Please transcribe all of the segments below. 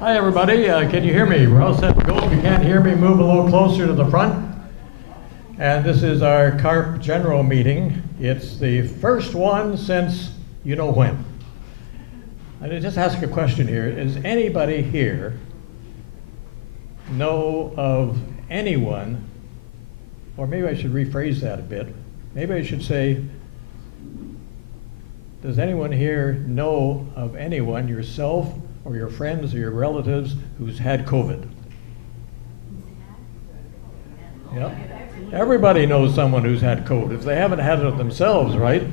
Hi everybody, can you hear me? We're all set to go. If you can't hear me, move a little closer to the front. And this is our CARP general meeting. It's the first one since you know when. I just ask a question here. Is anybody here know of anyone, or maybe I should rephrase that a bit. Maybe I should say, does anyone here know of anyone, yourself or your friends or your relatives, who's had COVID? Yeah. Everybody knows someone who's had COVID. If they haven't had it themselves, right?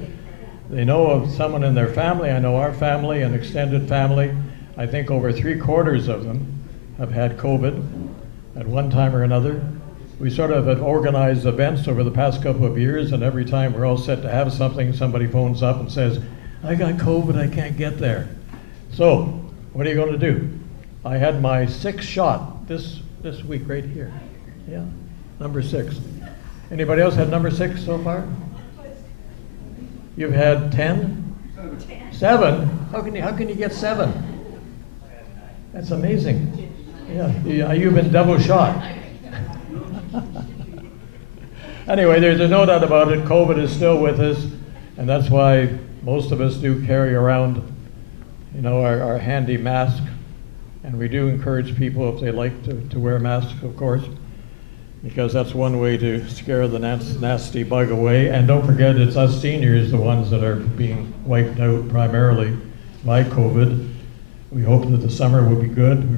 They know of someone in their family. I know our family, an extended family. I think over 3/4 of them have had COVID at one time or another. We sort of have organized events over the past couple of years, and every time we're all set to have something, somebody phones up and says, I got COVID, I can't get there. So, what are you going to do? I had my 6th shot this week right here. Yeah, number 6. Anybody else had number 6 so far? You've had 10? 7? How can you get 7? That's amazing. Yeah, you've been double shot. Anyway, there's no doubt about it. COVID is still with us, and that's why most of us do carry around, our handy mask, and we do encourage people, if they like, to wear masks, of course, because that's one way to scare the nasty bug away. And don't forget, it's us seniors, the ones that are being wiped out primarily by COVID. We hope that the summer will be good. We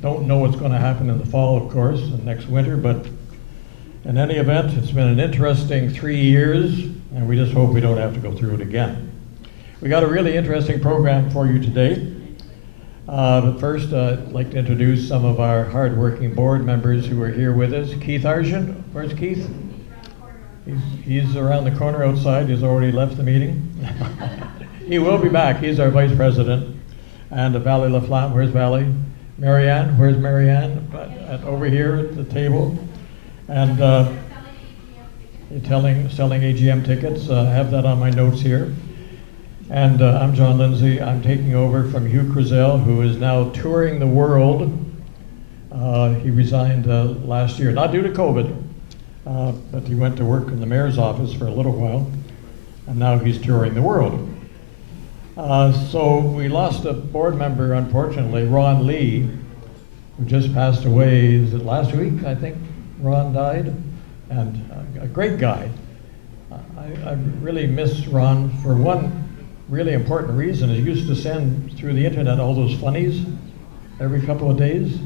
don't know what's going to happen in the fall, of course, and next winter, but in any event, it's been an interesting 3 years, and we just hope we don't have to go through it again. We got a really interesting program for you today. But first, I'd like to introduce some of our hard-working board members who are here with us. Keith Argent, where's Keith? He's around the corner outside. He's already left the meeting. He will be back. He's our vice president. And Valley LaFlamme, where's Valley? Marianne, where's Marianne? Over here at the table. And selling AGM tickets. I have that on my notes here. And I'm John Lindsay. I'm taking over from Hugh Crizel, who is now touring the world. He resigned last year, not due to COVID, but he went to work in the mayor's office for a little while, and now he's touring the world. So we lost a board member, unfortunately, Ron Lee, who just passed away. Is it last week, I think? Ron died, and a great guy. I really miss Ron for one really important reason. He used to send through the internet all those funnies every couple of days.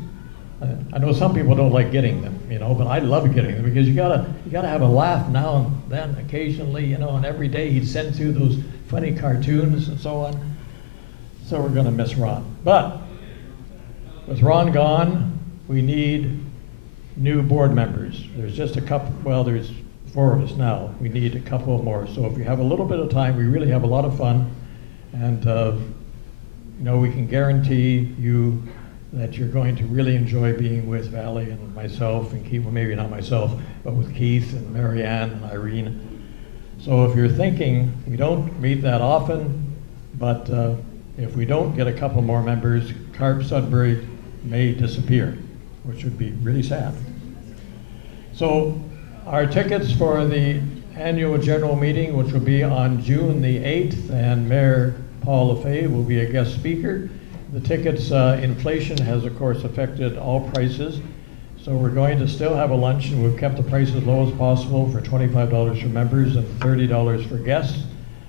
I know some people don't like getting them, but I love getting them, because you gotta have a laugh now and then, occasionally, and every day he'd send through those funny cartoons and so on. So we're gonna miss Ron. But with Ron gone, we need new board members. There's just a couple, well, there's 4 of us now. We need a couple more. So if you have a little bit of time, we really have a lot of fun. And we can guarantee you that you're going to really enjoy being with Valley and myself, and Keith, well, maybe not myself, but with Keith and Marianne and Irene. So if you're thinking, we don't meet that often, but if we don't get a couple more members, CARP Sudbury may disappear, which would be really sad. So our tickets for the annual general meeting, which will be on June the 8th, and Mayor Paul LaFay will be a guest speaker. The tickets, inflation has of course affected all prices, so we're going to still have a lunch, and we've kept the price as low as possible for $25 for members and $30 for guests.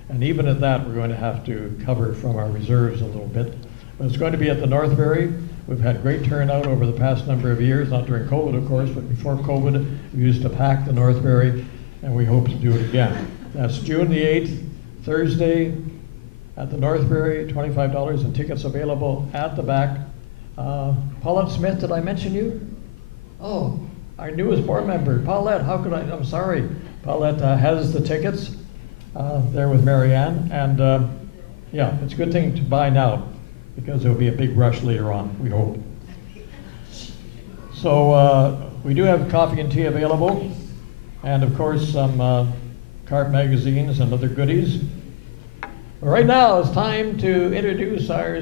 And even at that, we're going to have to cover from our reserves a little bit. But it's going to be at the Northbury. We've had great turnout over the past number of years, not during COVID, of course, but before COVID, we used to pack the Northbury, and we hope to do it again. That's June the 8th, Thursday, at the Northbury, $25, and tickets available at the back. Paulette Smith, did I mention you? Oh, our newest board member. Paulette, how could I'm sorry. Paulette has the tickets there with Marianne, and yeah, it's a good thing to buy now, because there'll be a big rush later on, we hope. So we do have coffee and tea available, and of course some CARP magazines and other goodies. But right now it's time to introduce our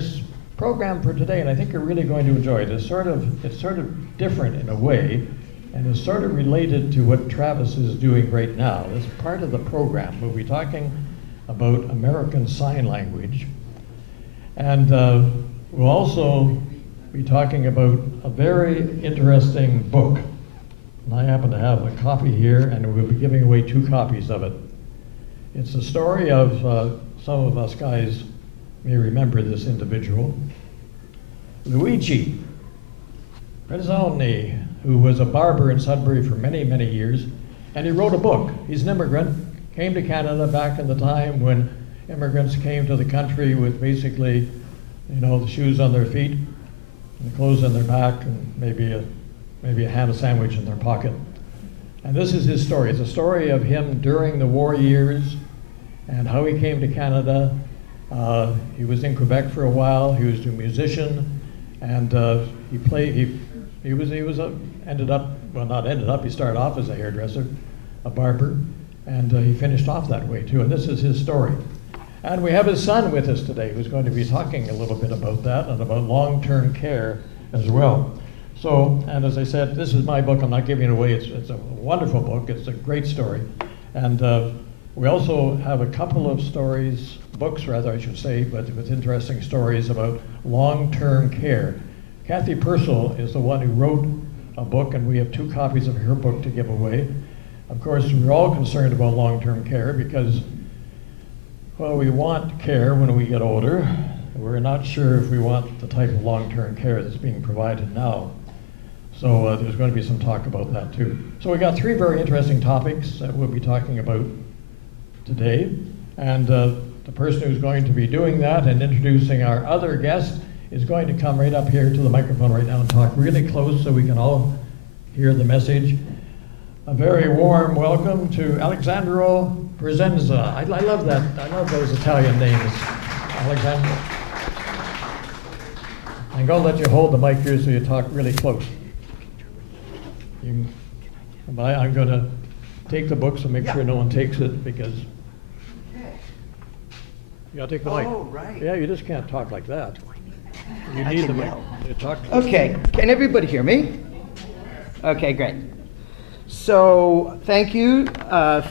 program for today, and I think you're really going to enjoy it. It's sort of different in a way, and it's sort of related to what Travis is doing right now. It's part of the program. We'll be talking about American Sign Language, and we'll also be talking about a very interesting book. And I happen to have a copy here, and we'll be giving away 2 copies of it. It's a story of, some of us guys may remember this individual, Luigi Rezzoni, who was a barber in Sudbury for many, many years, and he wrote a book. He's an immigrant, came to Canada back in the time when immigrants came to the country with basically, the shoes on their feet, and the clothes on their back, and maybe a ham sandwich in their pocket. And this is his story. It's a story of him during the war years and how he came to Canada. He was in Quebec for a while. He was a musician, and he started off as a hairdresser, a barber, and he finished off that way too. And this is his story. And we have his son with us today, who's going to be talking a little bit about that and about long-term care as well. So, and as I said, this is my book. I'm not giving it away. It's a wonderful book. It's a great story. And we also have a couple of books I should say, but with interesting stories about long-term care. Kathy Purcell is the one who wrote a book, and we have 2 copies of her book to give away. Of course, we're all concerned about long-term care because, well, we want care when we get older. We're not sure if we want the type of long-term care that's being provided now. So there's going to be some talk about that too. So we got 3 very interesting topics that we'll be talking about today. And the person who's going to be doing that and introducing our other guest is going to come right up here to the microphone right now and talk really close so we can all hear the message. A very warm welcome to Alessandro Presenza. I love that. I love those Italian names. Alessandro. I'm going to let you hold the mic here so you talk really close. I'm going to take the book, so make sure no one takes it, because you got to take the mic. Oh, right. Yeah, you just can't talk like that. You need the mic. Okay, can everybody hear me? Okay, great. So thank you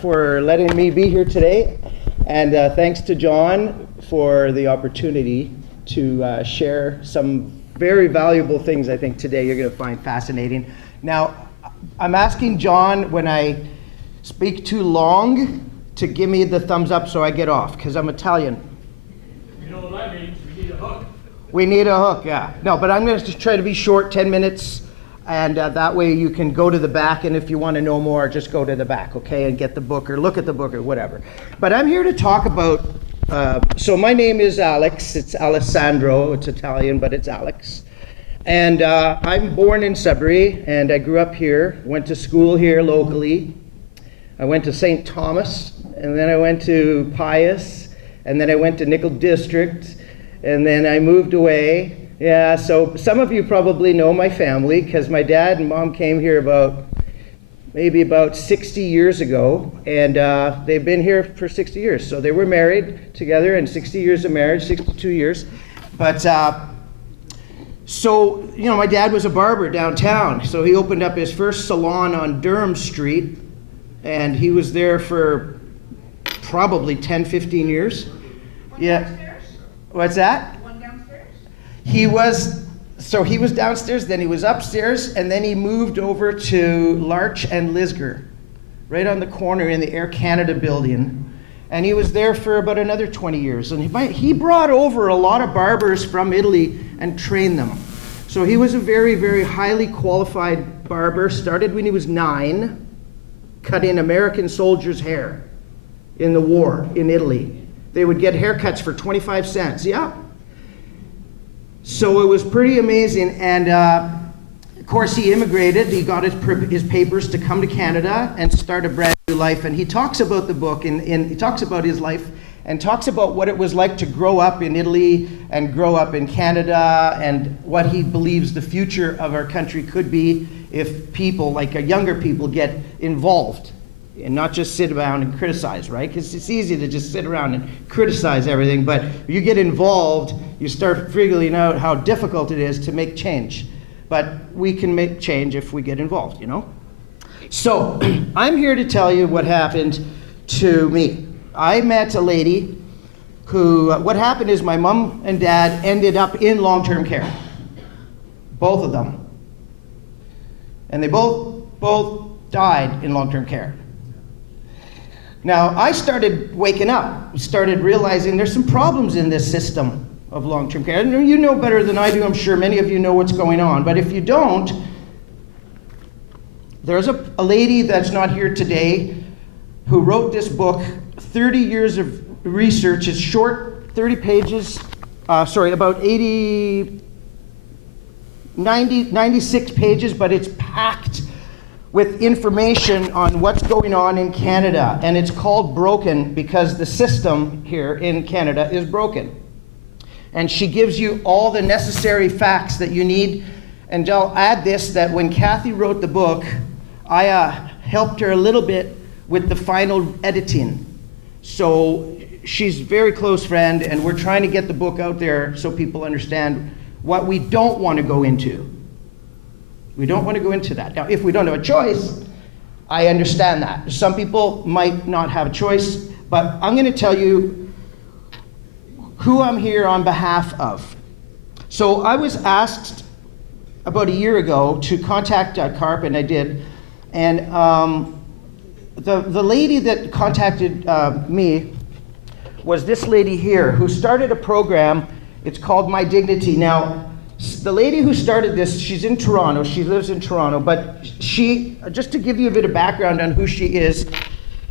for letting me be here today, and thanks to John for the opportunity to share some very valuable things I think today you're going to find fascinating. Now, I'm asking John, when I speak too long, to give me the thumbs up so I get off, because I'm Italian. You know what that means? We need a hook. We need a hook, yeah. No, but I'm going to just try to be short, 10 minutes, and that way you can go to the back, and if you want to know more, just go to the back, okay, and get the book or look at the book or whatever. But I'm here to talk about, so my name is Alex. It's Alessandro. It's Italian, but it's Alex. And I'm born in Sudbury, and I grew up here, went to school here locally. I went to St. Thomas, and then I went to Pius, and then I went to Nickel District, and then I moved away. Yeah, so some of you probably know my family, because my dad and mom came here maybe about 60 years ago, and they've been here for 60 years. So they were married together, and 60 years of marriage, 62 years. But so, my dad was a barber downtown, so he opened up his first salon on Durham Street, and he was there for probably 10, 15 years. Yeah. Downstairs? What's that? One downstairs? He was downstairs, then he was upstairs, and then he moved over to Larch and Lisgar, right on the corner in the Air Canada building. And he was there for about another 20 years. And he brought over a lot of barbers from Italy and trained them. So he was a very, very highly qualified barber. Started when he was 9, cutting American soldiers' hair in the war in Italy. They would get haircuts for 25 cents. Yeah. So it was pretty amazing. And of course, he immigrated. He got his papers to come to Canada and start a brand new life. And he talks about the book, and he talks about his life and talks about what it was like to grow up in Italy and grow up in Canada and what he believes the future of our country could be if people, like younger people, get involved and not just sit around and criticize, right? Because it's easy to just sit around and criticize everything, but if you get involved, you start figuring out how difficult it is to make change. But we can make change if we get involved, you know? So I'm here to tell you what happened to me. I met a lady who, what happened is my mom and dad ended up in long-term care. Both of them. And they both died in long-term care. Now, I started waking up, started realizing there's some problems in this system of long-term care. And you know better than I do, I'm sure many of you know what's going on. But if you don't, there's a lady that's not here today who wrote this book, 30 years of research. It's short, 30 pages, about 96 pages, but it's packed with information on what's going on in Canada. And it's called Broken because the system here in Canada is broken. And she gives you all the necessary facts that you need. And I'll add this, that when Kathy wrote the book, I helped her a little bit with the final editing. So she's a very close friend, and we're trying to get the book out there so people understand what we don't want to go into. We don't want to go into that. Now, if we don't have a choice, I understand that. Some people might not have a choice, but I'm going to tell you who I'm here on behalf of. So I was asked about a year ago to contact CARP, and I did. And the lady that contacted me was this lady here who started a program. It's called My Dignity. Now, the lady who started this, she's in Toronto. She lives in Toronto. But she, just to give you a bit of background on who she is,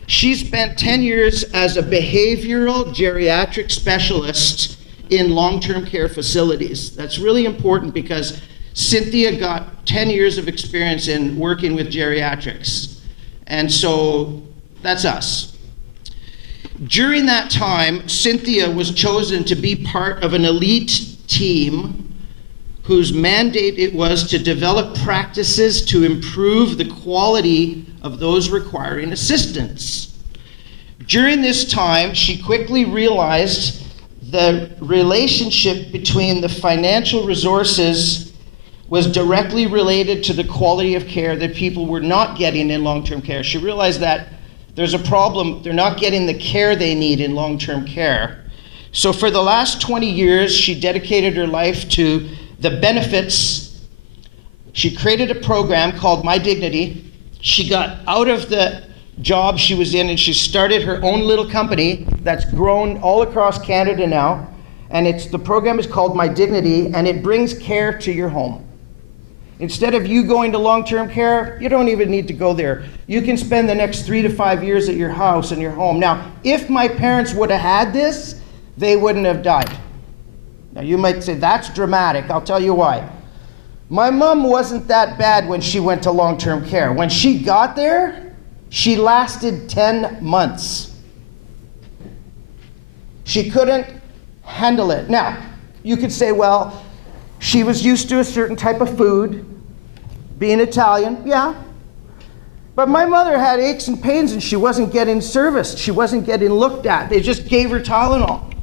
she spent 10 years as a behavioral geriatric specialist in long-term care facilities. That's really important because Cynthia got 10 years of experience in working with geriatrics. And so that's us. During that time, Cynthia was chosen to be part of an elite team whose mandate it was to develop practices to improve the quality of those requiring assistance. During this time, she quickly realized the relationship between the financial resources was directly related to the quality of care that people were not getting in long-term care. She realized that there's a problem, they're not getting the care they need in long-term care. So for the last 20 years, she dedicated her life to the benefits. She created a program called My Dignity. She got out of the job she was in and she started her own little company that's grown all across Canada now. And the program is called My Dignity, and it brings care to your home. Instead of you going to long-term care, you don't even need to go there. You can spend the next 3 to 5 years at your house and your home. Now, if my parents would have had this, they wouldn't have died. Now, you might say, that's dramatic. I'll tell you why. My mom wasn't that bad when she went to long-term care. When she got there, she lasted 10 months. She couldn't handle it. Now, you could say, well, she was used to a certain type of food, being Italian, yeah. But my mother had aches and pains and she wasn't getting serviced. She wasn't getting looked at. They just gave her Tylenol.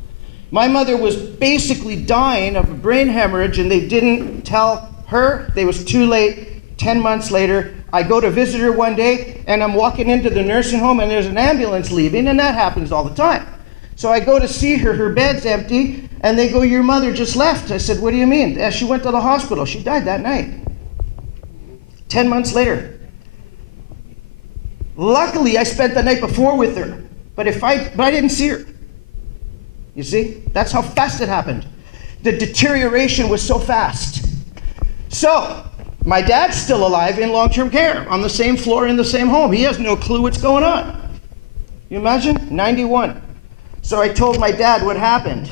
My mother was basically dying of a brain hemorrhage and they didn't tell her. It was too late. 10 months later, I go to visit her one day and I'm walking into the nursing home and there's an ambulance leaving, and that happens all the time. So I go to see her, her bed's empty, and they go, your mother just left. I said, what do you mean? Yeah, she went to the hospital. She died that night. 10 months later. Luckily, I spent the night before with her, but I didn't see her. You see? That's how fast it happened. The deterioration was so fast. So, my dad's still alive in long-term care, on the same floor in the same home. He has no clue what's going on. You imagine? 91. So I told my dad what happened.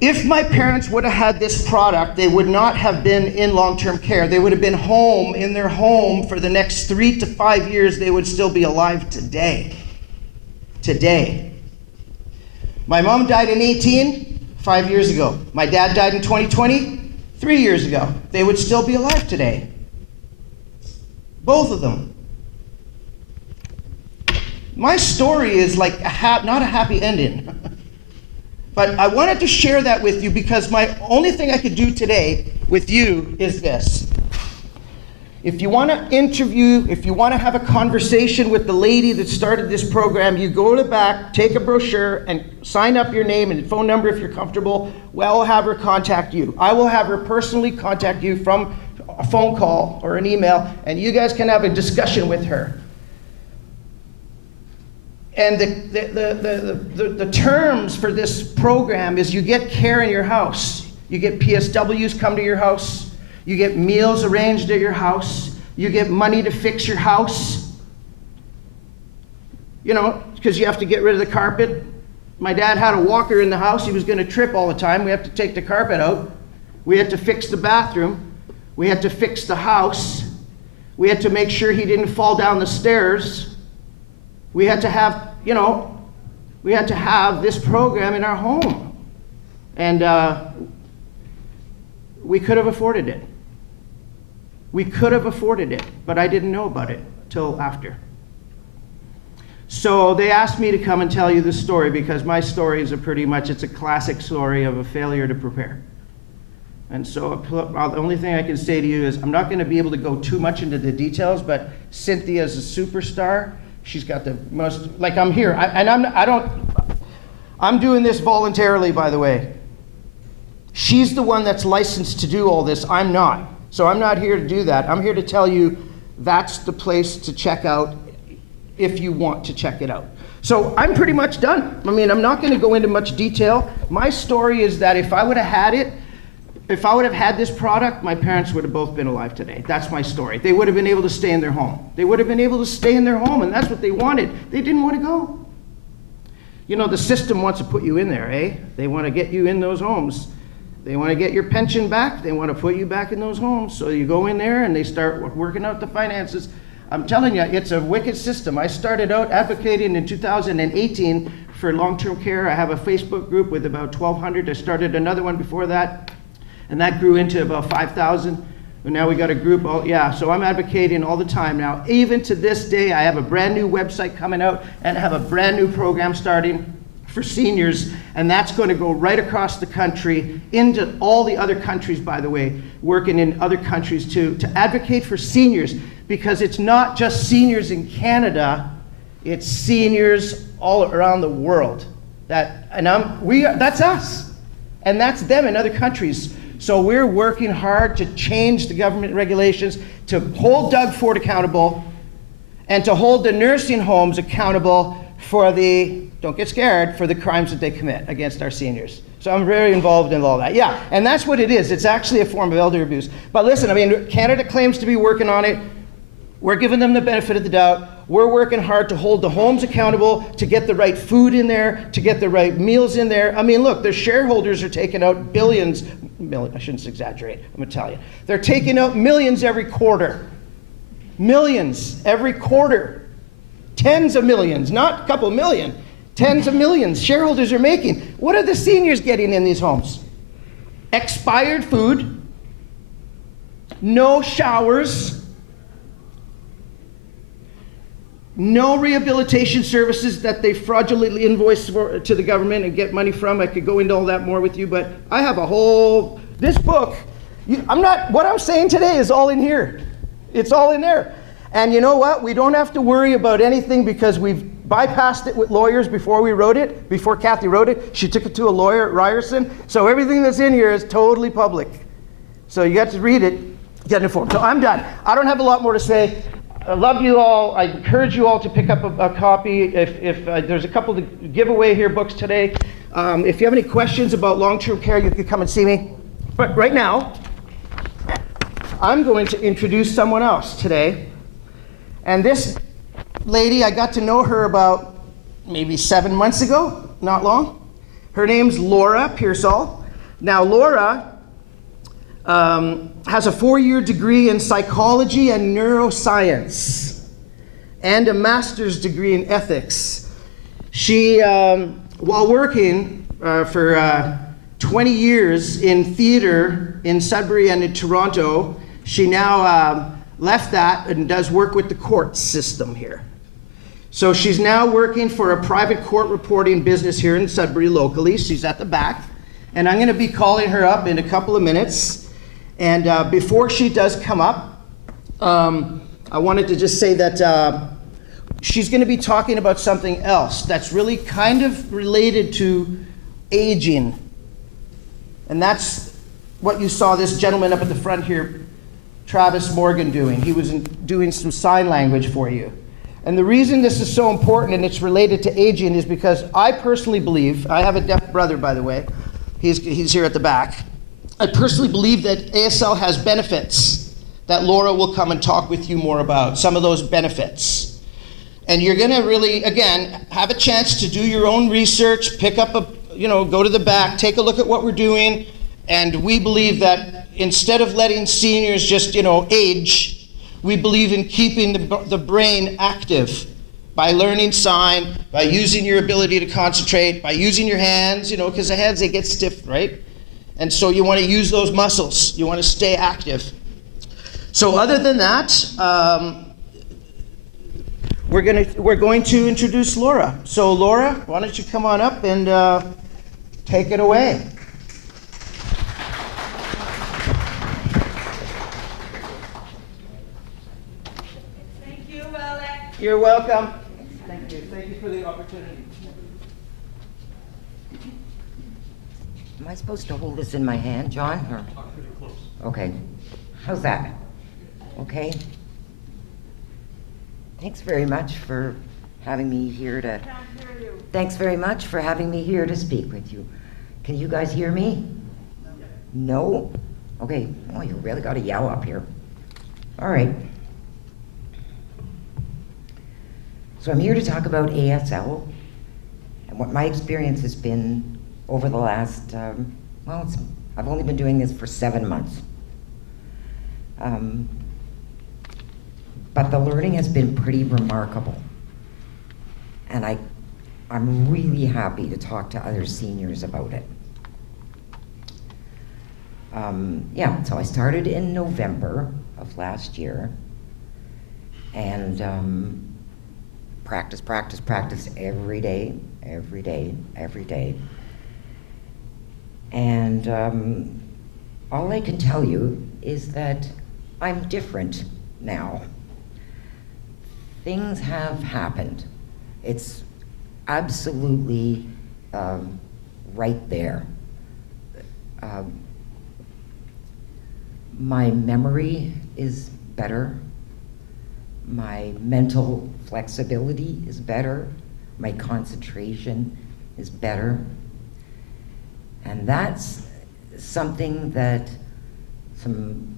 If my parents would have had this product, they would not have been in long-term care. They would have been home, in their home, for the next 3 to 5 years. They would still be alive today. Today. My mom died in 2018, 5 years ago. My dad died in 2020, 3 years ago, they would still be alive today. Both of them. My story is like not a happy ending. But I wanted to share that with you because my only thing I could do today with you is this. If you want to interview, if you want to have a conversation with the lady that started this program, you go to the back, take a brochure, and sign up your name and phone number if you're comfortable. We'll have her contact you. I will have her personally contact you from a phone call or an email, and you guys can have a discussion with her. And the terms for this program is you get care in your house. You get PSWs come to your house. You get meals arranged at your house. You get money to fix your house. You know, because you have to get rid of the carpet. My dad had a walker in the house. He was going to trip all the time. We have to take the carpet out. We had to fix the bathroom. We had to fix the house. We had to make sure he didn't fall down the stairs. We had to have, we had to have this program in our home. And we could have afforded it. We could have afforded it, but I didn't know about it till after. So they asked me to come and tell you this story because my story is it's a classic story of a failure to prepare. And so the only thing I can say to you is I'm not going to be able to go too much into the details, but Cynthia is a superstar. She's got the most, I'm here, I'm doing this voluntarily, by the way. She's the one that's licensed to do all this, I'm not. So I'm not here to do that. I'm here to tell you that's the place to check out if you want to check it out. So I'm pretty much done. I mean, I'm not going to go into much detail. My story is that if I would have had it, if I would have had this product, my parents would have both been alive today. That's my story. They would have been able to stay in their home. They would have been able to stay in their home, and that's what they wanted. They didn't want to go. You know, the system wants to put you in there, eh? They want to get you in those homes. They want to get your pension back. They want to put you back in those homes. So you go in there and they start working out the finances. I'm telling you, it's a wicked system. I started out advocating in 2018 for long-term care. I have a Facebook group with about 1,200. I started another one before that, and that grew into about 5,000. And now we got a group. So I'm advocating all the time now. Even to this day, I have a brand new website coming out and I have a brand new program starting for seniors, and that's going to go right across the country into all the other countries, by the way, working in other countries to advocate for seniors, because it's not just seniors in Canada, it's seniors all around the world. That's us, and that's them in other countries. So we're working hard to change the government regulations, to hold Doug Ford accountable, and to hold the nursing homes accountable for don't get scared, for the crimes that they commit against our seniors. So I'm very involved in all that. Yeah, and that's what it is. It's actually a form of elder abuse. But listen, I mean, Canada claims to be working on it. We're giving them the benefit of the doubt. We're working hard to hold the homes accountable, to get the right food in there, to get the right meals in there. I mean, look, their shareholders are taking out billions. I shouldn't exaggerate. I'm going to tell you. They're taking out millions every quarter. Millions every quarter. Tens of millions, not a couple million. Tens of millions shareholders are making. What are the seniors getting in these homes? Expired food, no showers, no rehabilitation services that they fraudulently invoice to the government and get money from. I could go into all that more with you, but I have this book, what I'm saying today is all in here. It's all in there. And you know what? We don't have to worry about anything because we've bypassed it with lawyers before we wrote it. Before Kathy wrote it, she took it to a lawyer at Ryerson. So everything that's in here is totally public. So you got to read it, get informed. So I'm done. I don't have a lot more to say. I love you all. I encourage you all to pick up a copy. If there's a couple to give away here books today. If you have any questions about long-term care, you can come and see me. But right now, I'm going to introduce someone else today. And this lady, I got to know her about maybe 7 months ago, not long. Her name's Laura Pearsall. Now, Laura has a 4-year degree in psychology and neuroscience and a master's degree in ethics. She, while working for 20 years in theater in Sudbury and in Toronto. She now left that and does work with the court system here. So she's now working for a private court reporting business here in Sudbury locally. She's at the back. And I'm going to be calling her up in a couple of minutes. And before she does come up, I wanted to just say that she's going to be talking about something else that's really kind of related to aging. And that's what you saw this gentleman up at the front here, Travis Morgan, doing. He was doing some sign language for you. And the reason this is so important and it's related to aging is because I personally believe, I have a deaf brother, by the way, he's here at the back. I personally believe that ASL has benefits that Laura will come and talk with you more about, some of those benefits. And you're gonna really, again, have a chance to do your own research, pick up go to the back, take a look at what we're doing, and we believe that instead of letting seniors just, age, we believe in keeping the brain active by learning sign, by using your ability to concentrate, by using your hands, because the hands, they get stiff, right? And so you want to use those muscles. You want to stay active. So other than that, we're going to introduce Laura. So Laura, why don't you come on up and take it away. Thank you, Alex. You're welcome. Thank you. Thank you for the opportunity. Am I supposed to hold this in my hand, John? Or? Pretty close. Okay. How's that? Okay. Thanks very much for having me here to... Can't hear you. Thanks very much for having me here to speak with you. Can you guys hear me? No? Okay. Oh, you really got to yell up here. All right. So I'm here to talk about ASL and what my experience has been over the last, I've only been doing this for 7 months. But the learning has been pretty remarkable. And I'm really happy to talk to other seniors about it. So I started in November of last year, and practice every day. And all I can tell you is that I'm different now. Things have happened. It's absolutely right there. My memory is better. My mental flexibility is better. My concentration is better. And that's something that some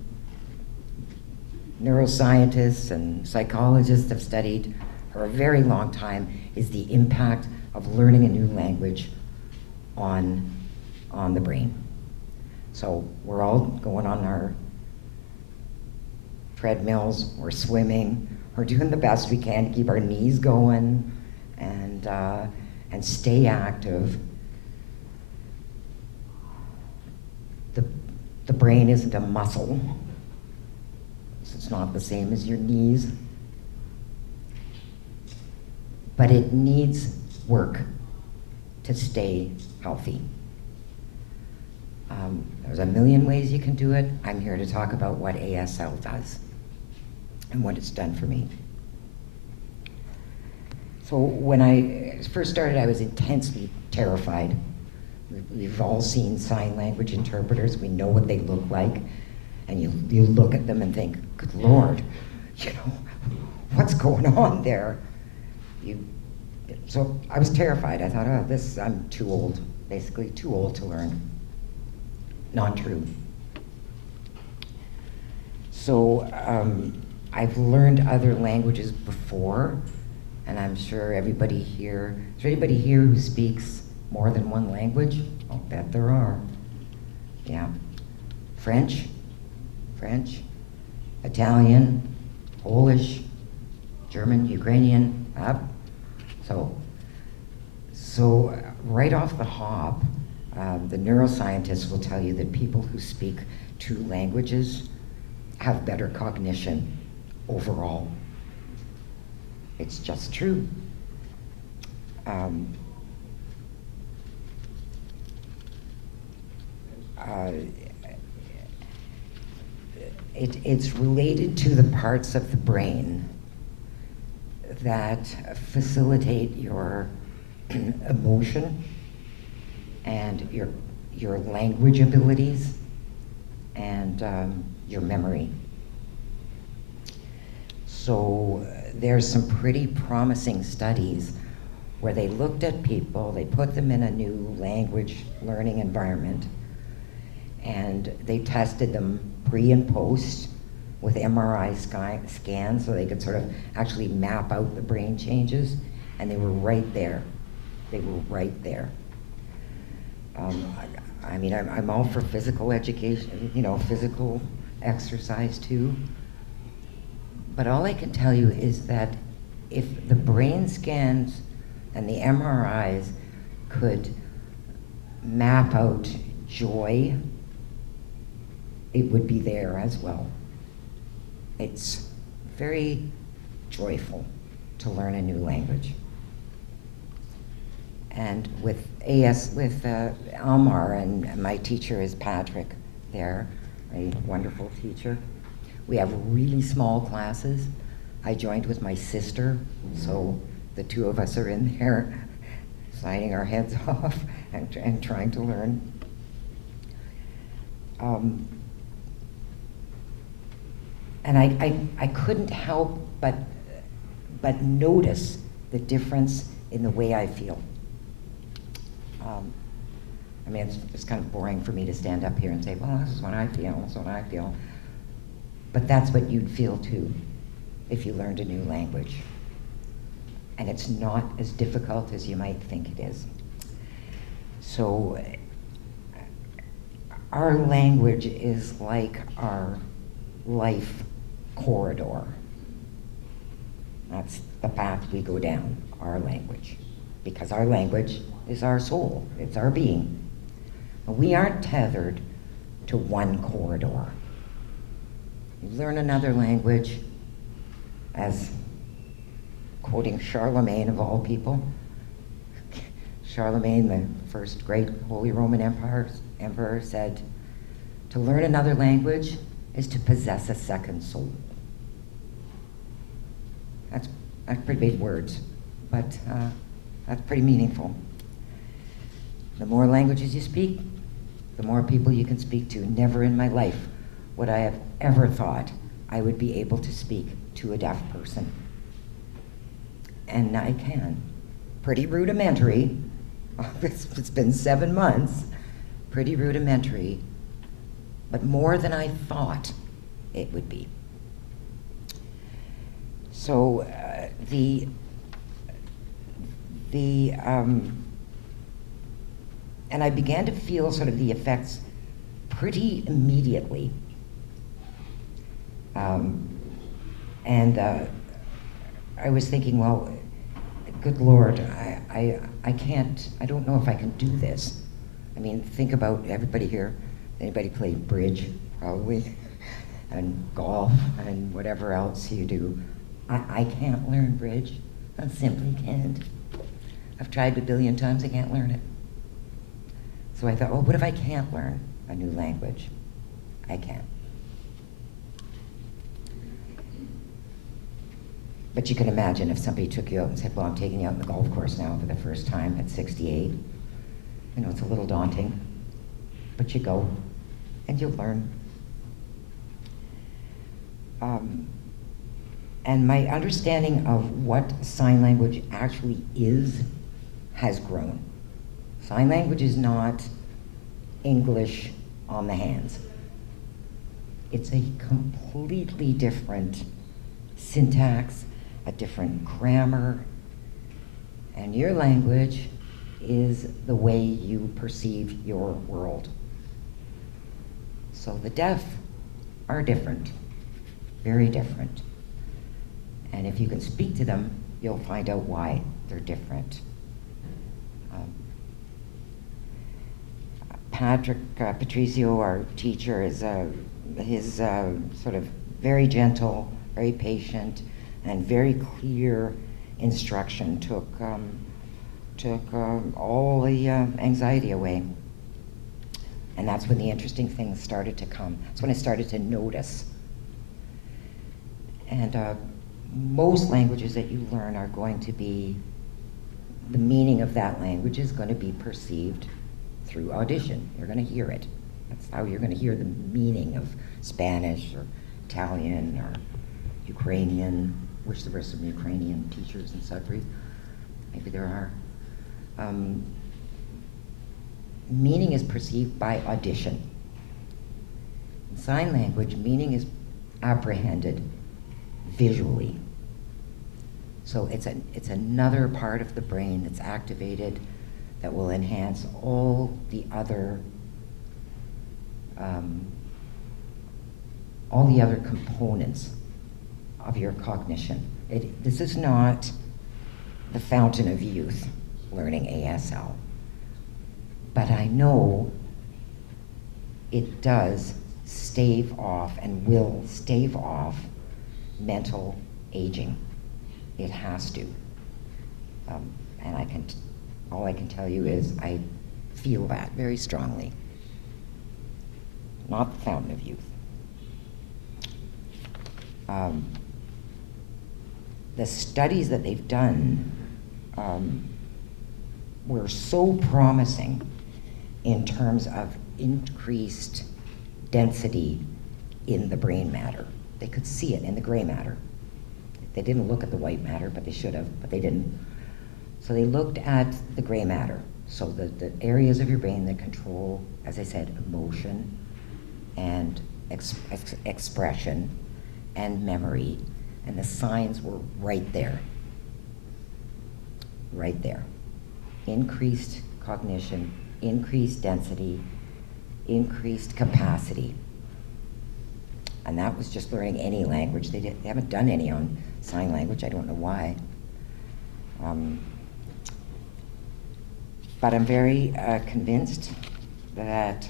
neuroscientists and psychologists have studied for a very long time, is the impact of learning a new language on the brain. So we're all going on our treadmills, we're swimming, we're doing the best we can to keep our knees going and stay active. The brain isn't a muscle. It's not the same as your knees. But it needs work to stay healthy. There's a million ways you can do it. I'm here to talk about what ASL does and what it's done for me. So when I first started, I was intensely terrified. We've all seen sign language interpreters. We know what they look like. And you look at them and think, good Lord, what's going on there? So I was terrified. I thought, I'm too old, basically too old to learn. Not true. So I've learned other languages before, and I'm sure is there anybody here who speaks more than one language? I'll bet there are. Yeah. French, Italian, Polish, German, Ukrainian, So right off the hop, The neuroscientists will tell you that people who speak 2 languages have better cognition overall. It's just true. It's related to the parts of the brain that facilitate your emotion and your language abilities and your memory. So there's some pretty promising studies where they looked at people, they put them in a new language learning environment, and they tested them pre and post with MRI scans so they could sort of actually map out the brain changes, and they were right there. They were right there. I mean, I'm all for physical education, you know, physical exercise too. But all I can tell you is that if the brain scans and the MRIs could map out joy, it would be there as well. It's very joyful to learn a new language. And with Almar, and my teacher is Patrick there, a wonderful teacher. We have really small classes. I joined with my sister, so the 2 of us are in there sliding our heads off and trying to learn. And I couldn't help but notice the difference in the way I feel. I mean, it's kind of boring for me to stand up here and say, well, this is what I feel, this is what I feel. But that's what you'd feel too if you learned a new language. And it's not as difficult as you might think it is. So our language is like our life corridor. That's the path we go down, our language. Because our language is our soul, it's our being. We aren't tethered to one corridor. You learn another language, as quoting Charlemagne of all people. Charlemagne, the first great Holy Roman Emperor, said, to learn another language is to possess a second soul. That's pretty big words, but that's pretty meaningful. The more languages you speak, the more people you can speak to. Never in my life would I have ever thought I would be able to speak to a deaf person. And I can. Pretty rudimentary. It's been 7 months. Pretty rudimentary, but more than I thought it would be. So and I began to feel sort of the effects pretty immediately. And I was thinking, well, good Lord, I can't, I don't know if I can do this. I mean, think about everybody here. Anybody play bridge, probably, and golf, and whatever else you do. I can't learn bridge. I simply can't. I've tried a billion times, I can't learn it. So I thought, well, what if I can't learn a new language? I can. But you can imagine if somebody took you out and said, well, I'm taking you out on the golf course now for the first time at 68. You know, it's a little daunting, but you go and you'll learn. And my understanding of what sign language actually is has grown. Sign language is not English on the hands. It's a completely different syntax, a different grammar, and your language is the way you perceive your world. So the deaf are different, very different. And if you can speak to them, you'll find out why they're different. Patrick Patricio, our teacher, is his sort of very gentle, very patient, and very clear instruction took all the anxiety away. And that's when the interesting things started to come. That's when I started to notice. And most languages that you learn are going to be, the meaning of that language is going to be perceived through audition. You're going to hear it. That's how you're going to hear the meaning of Spanish or Italian or Ukrainian. Wish there were some Ukrainian teachers in Sudbury. Maybe there are. Meaning is perceived by audition. In sign language, meaning is apprehended visually. So it's another part of the brain that's activated that will enhance all the other components of your cognition. This is not the fountain of youth, learning ASL. But I know it does stave off and will stave off mental aging. It has to. And all I can tell you is I feel that very strongly. Not the fountain of youth. The studies that they've done were so promising in terms of increased density in the brain matter. They could see it in the gray matter. They didn't look at the white matter, but they should have, but they didn't. So they looked at the gray matter, so the areas of your brain that control, as I said, emotion and expression and memory, and the signs were right there. Right there. Increased cognition, increased density, increased capacity. And that was just learning any language. They haven't done any on sign language. I don't know why. But I'm very convinced that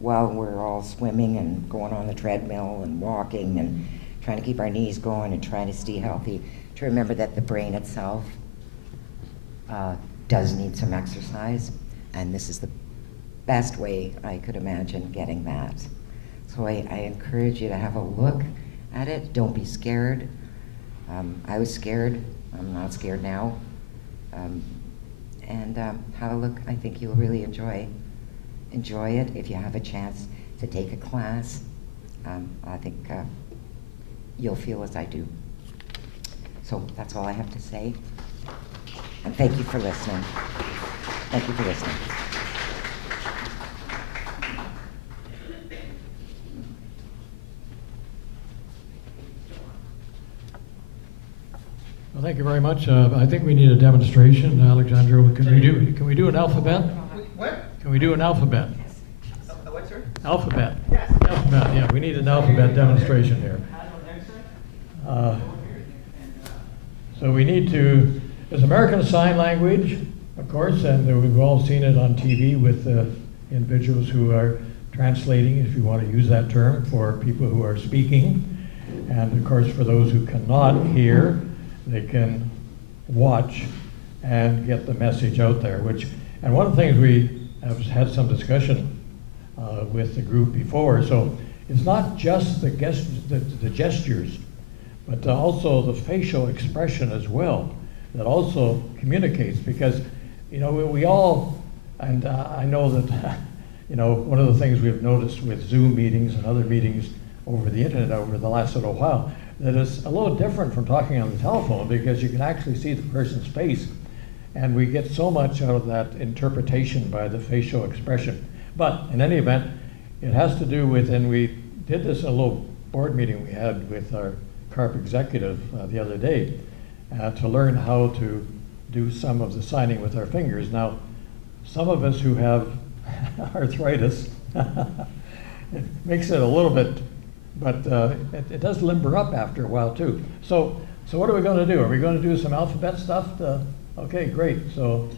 while we're all swimming and going on the treadmill and walking and trying to keep our knees going and trying to stay healthy, to remember that the brain itself does need some exercise, and this is the best way I could imagine getting that. So I encourage you to have a look at it. Don't be scared. I was scared. I'm not scared now. And have a look. I think you'll really enjoy it if you have a chance to take a class. I think you'll feel as I do. So that's all I have to say. And thank you for listening. Thank you for listening. Well, thank you very much. I think we need a demonstration. Alexandra, can we do an alphabet? What? Can we do an alphabet? What, sir? Alphabet. Yes. Alphabet, yeah, we need an alphabet demonstration here. So we need to, there's American Sign Language, of course, and we've all seen it on TV with individuals who are translating, if you want to use that term, for people who are speaking. And of course, for those who cannot hear, they can watch and get the message out there. And one of the things we have had some discussion with the group before, so it's not just the gestures, but also the facial expression as well, that also communicates, because, you know, we all, and I know that, you know, one of the things we've noticed with Zoom meetings and other meetings over the internet over the last little while, that it's a little different from talking on the telephone, because you can actually see the person's face, and we get so much out of that interpretation by the facial expression. But in any event, it has to do with, and we did this in a little board meeting we had with our CARP executive the other day, to learn how to do some of the signing with our fingers. Now, some of us who have arthritis, it makes it a little bit, but it does limber up after a while too. So what are we going to do? Are we going to do some alphabet stuff? Okay, great. So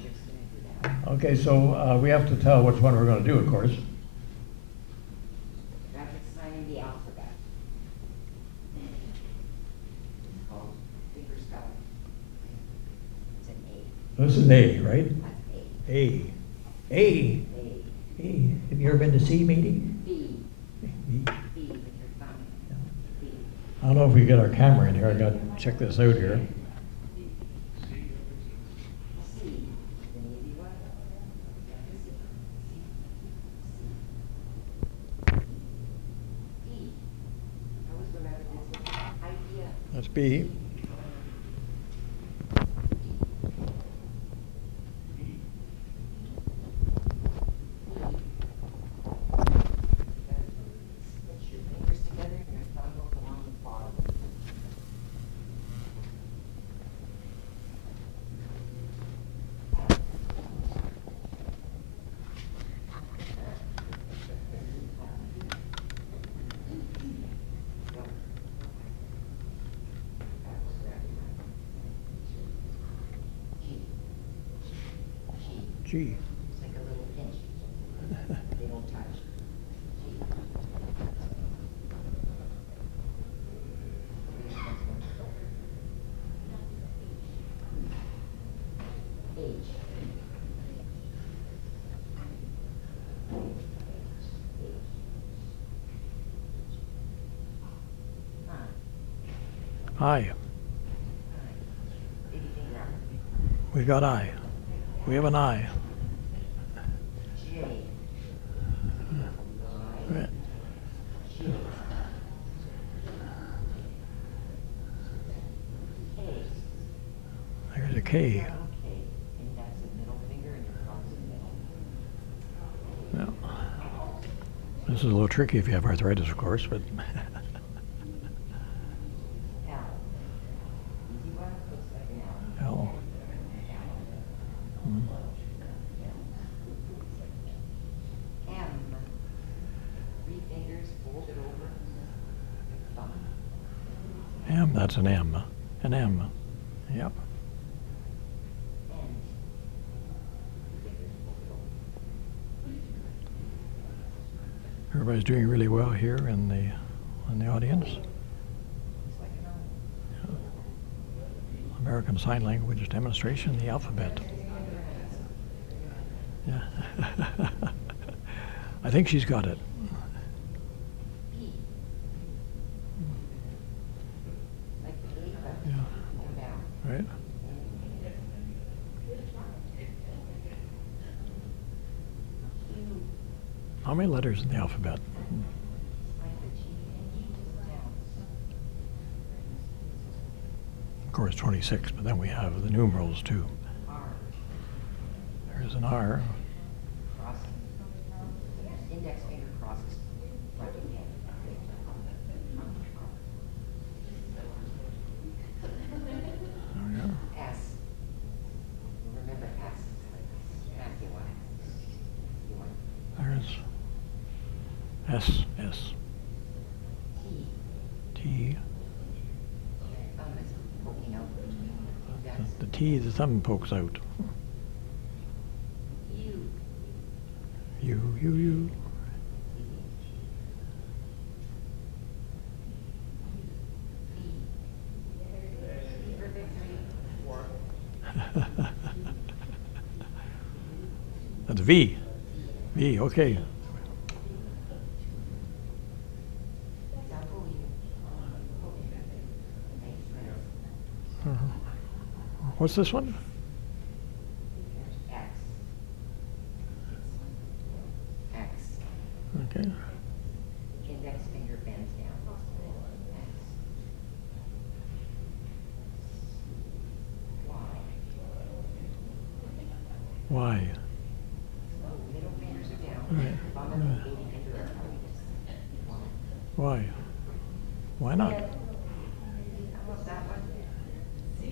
Okay, so we have to tell which one we're going to do, of course. Graphic sign the alphabet. It's called finger spelling. It's an A. This is an A, right? That's A. A. A. A. Have you ever been to C meeting? B. B. B with your thumb. B. I don't know if we get our camera in here. I got to check this out here. C. The easy one. D. I always remember this idea. That's B. Put your fingers together and your thumb goes along the bottom. G. G. It's like a little pinch. They don't touch. G. H. I. Baby finger up. We got I. We have an I. J. Right. J. K. There's a K. Okay. Index and middle finger and your thumb's in the middle. Yeah. This is a little tricky if you have arthritis, of course, but L. Easy one, looks like an L. L. Hmm. M. 3 fingers folded over. Thumb. M, that's an M. An M. Yep. N. 2 fingers folded over. Everybody's doing really well here in the audience. Looks like an O. American Sign Language demonstration, the alphabet. Yeah. I think she's got it. P. Like the A, but Yeah. come down. Right? Q. How many letters in the alphabet? Like the G and G just down. Of course, 26, but then we have the numerals too. R. There's an R. Crossing. Index finger crosses front again. There we are. S. Remember S. Matthew one. You want There's S. T. T. Thumb is poking out between the index. The T, the thumb pokes out. U. U. V for victory. That's V. V, okay. W. What's this one? X. X. Okay. Index finger bends down. X. Y. Y. Oh, middle fingers are down. Right. Thumb and the baby finger are up. Y. Y. Why not? How about that one? C.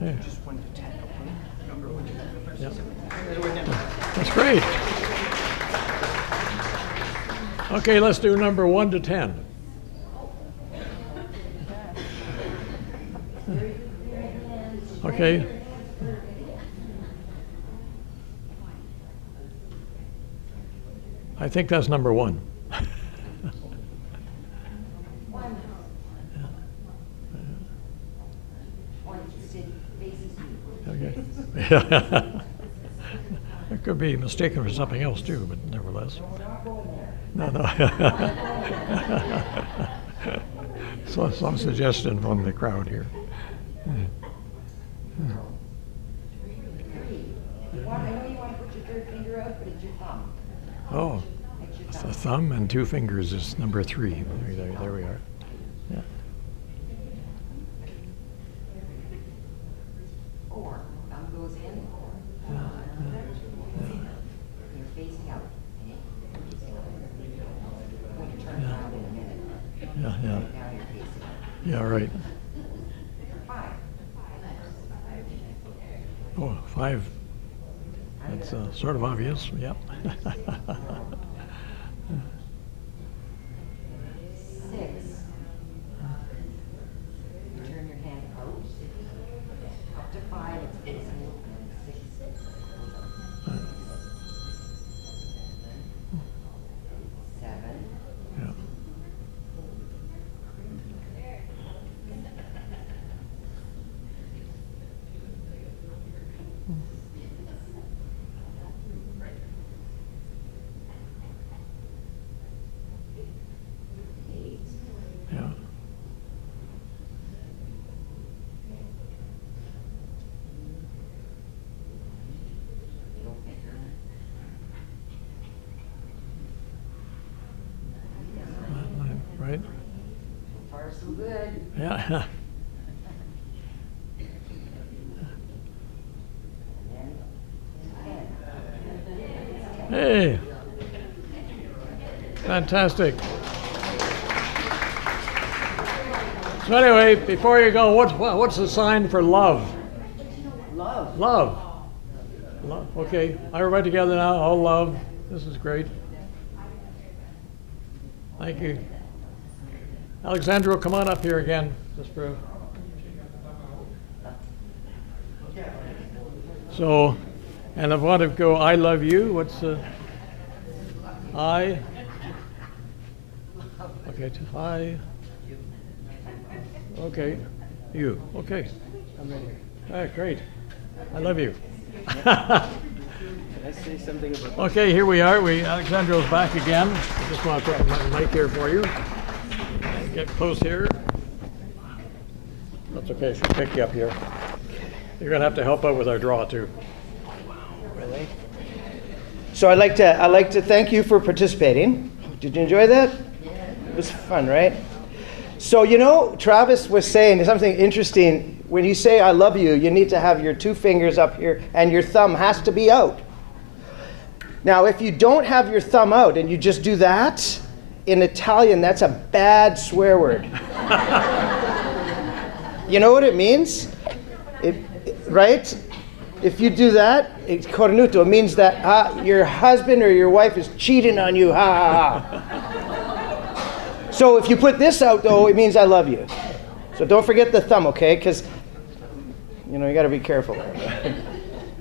Yeah. Just 1 to 10, okay? Number 1 to 10. Yeah. That's great. Okay, let's do number 1 to 10. Okay. I think that's number 1. One. One faces you. Okay. It could be mistaken for something else too, but nevertheless. No, no. So some suggestion from the crowd here. I know you want to put your third finger out, but it's your thumb. Oh, It's your the thumb. thumb and 2 fingers is number 3. There we are. Yeah. 4. Thumb goes in. You're facing out. Okay? Facing out. I'm going to turn around in a minute. Yeah, yeah. Now you're facing out. Yeah, right. 5. Oh, 5. That's sort of obvious. Yep. 6. Turn your hand out. Up to 5, it's facing you, and 6 goes up. 7. Yeah. 8. Yeah. Middle finger. Right? So far, so good. Yeah. And then 10. Hey. Fantastic. So anyway, before you go, what's the sign for love? Love. Love. Love. Okay, everybody together now. All love. This is great. Thank you. Alexandra, come on up here again, just for. So, and I want to go. I love you. What's the? I. Okay. I. Okay. You. Okay. I'm right here. All right, great. I love you. Can I say something about Okay, here we are. Alexandro's back again. I just want to put my mic here for you. Get close here. That's okay. She'll pick you up here. You're gonna have to help out with our draw too. Really? So I'd like to thank you for participating. Did you enjoy that? Yeah. It was fun, right? So Travis was saying something interesting. When you say I love you, you need to have your 2 fingers up here and your thumb has to be out. Now, if you don't have your thumb out and you just do that, in Italian, that's a bad swear word. You know what it means? Right? If you do that, it's cornuto. It means that your husband or your wife is cheating on you. Ha ha ha. So if you put this out, though, it means I love you. So don't forget the thumb, okay? Because, you got to be careful.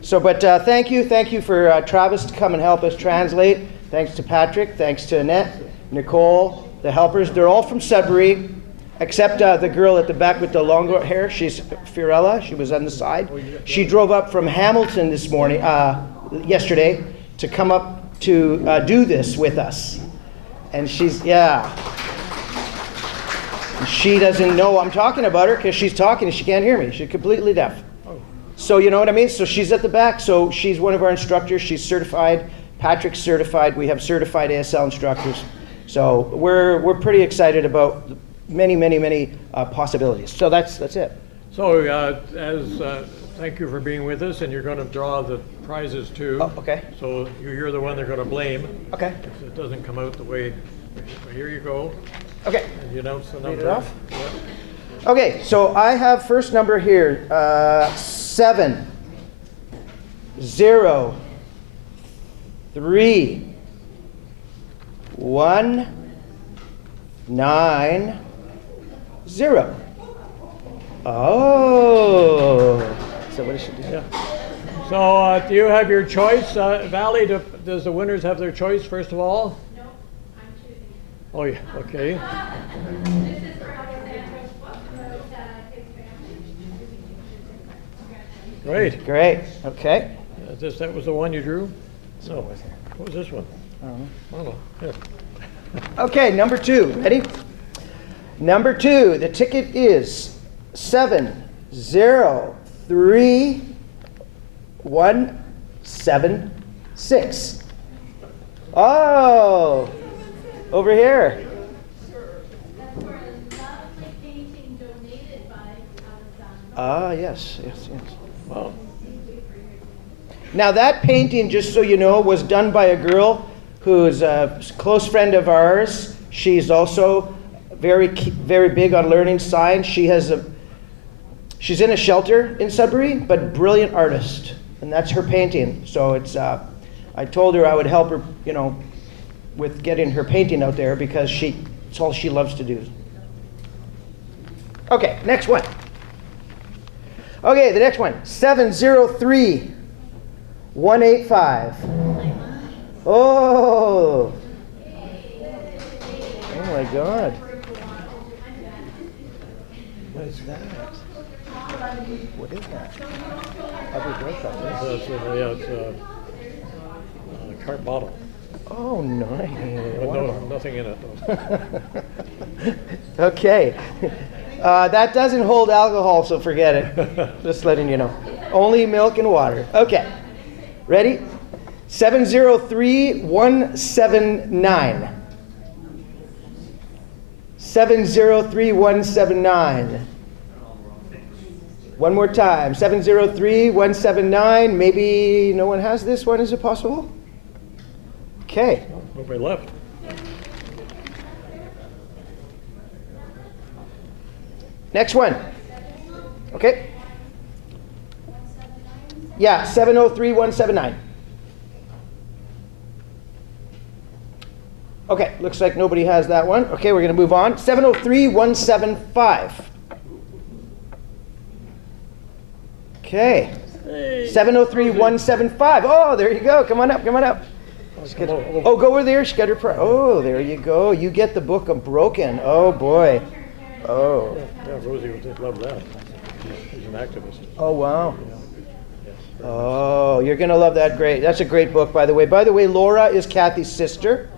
So, but thank you for Travis to come and help us translate. Thanks to Patrick. Thanks to Annette, Nicole, the helpers. They're all from Sudbury, except the girl at the back with the longer hair. She's Fiorella. She was on the side. She drove up from Hamilton this morning, yesterday, to come up to do this with us. And she's, yeah. She doesn't know I'm talking about her because she's talking and she can't hear me. She's completely deaf. So you know what I mean? So she's at the back. So she's one of our instructors. She's certified. Patrick's certified. We have certified ASL instructors. So we're pretty excited about many possibilities. So that's it. So thank you for being with us, and you're going to draw the prizes too. Oh, okay. So you're the one they're going to blame Okay. if it doesn't come out the way. Well, here you go. Okay. And you announce the number. Read it off? Yeah. Okay. So I have first number here. 7 0 3 1 9 0. Oh. So what does she do? Yeah. So do you have your choice? Valley, does the winners have their choice first of all? No, I'm choosing. Oh, yeah, okay. This is for Alexandra's book about his family. Great. Great. Okay. That was the one you drew? No. What was this one? I don't know. I don't know. Here. Okay, number 2. Ready? Number 2. The ticket is 703176. Oh, over here. That's for a lovely painting donated by Alexandra. Ah, yes, yes, yes. Wow. Now that painting, just so you know, was done by a girl who's a close friend of ours. She's also very big on learning science. She's in a shelter in Sudbury, but brilliant artist, and that's her painting. So it's I told her I would help her, with getting her painting out there because it's all she loves to do. Okay, next one. Okay, the next one, 703185. Oh. Oh my God. What is that? What is that? Other drug companies. It's a CARP bottle. Oh, nice. But nothing in it. Though. Okay. That doesn't hold alcohol, so forget it. Just letting you know. Only milk and water. Okay. Ready? 703179. 703179. One more time. 703179. Maybe no one has this one. Is it possible? Okay. Nobody left. Next one. Okay. Yeah, 703179. Okay, looks like nobody has that one. Okay, we're going to move on. 703175. Okay. Hey. 703175. Oh, there you go. Come on up, come on up. Oh, Go over there. She got her Oh, there you go. You get the book of Broken. Oh, boy. Oh. Yeah, Rosie would just love that. She's an activist. Oh, wow. Yes. Oh, you're going to love that. Great. That's a great book, by the way. By the way, Laura is Kathy's sister.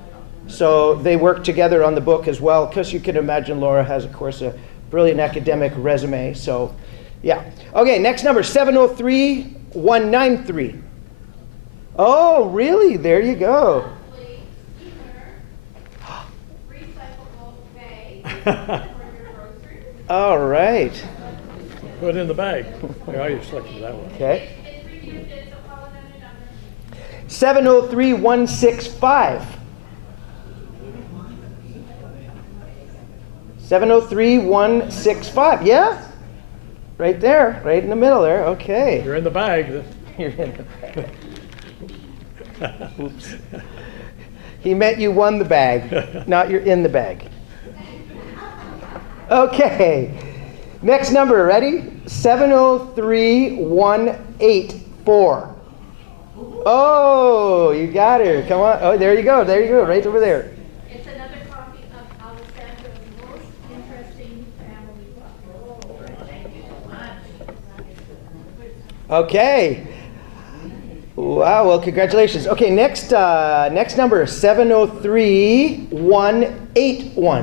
So they work together on the book as well, because you can imagine Laura has, of course, a brilliant academic resume. So, yeah. Okay, next number, 703193. Oh, really? There you go. Recyclable bag for your groceries. All right. Put it in the bag. Yeah, you selected that one. Okay. It's reprinted, so call another number. 703165. 703165. Yeah? Right there. Right in the middle there. Okay. You're in the bag. You're in the bag. Oops. He meant you won the bag, not you're in the bag. Okay. Next number, ready? 703184. Oh, you got her. Come on. Oh, there you go. There you go. Right over there. It's another copy of Alexandra's most interesting family book. Thank you so much. Okay. Wow, well, congratulations. Okay, next number, 703181.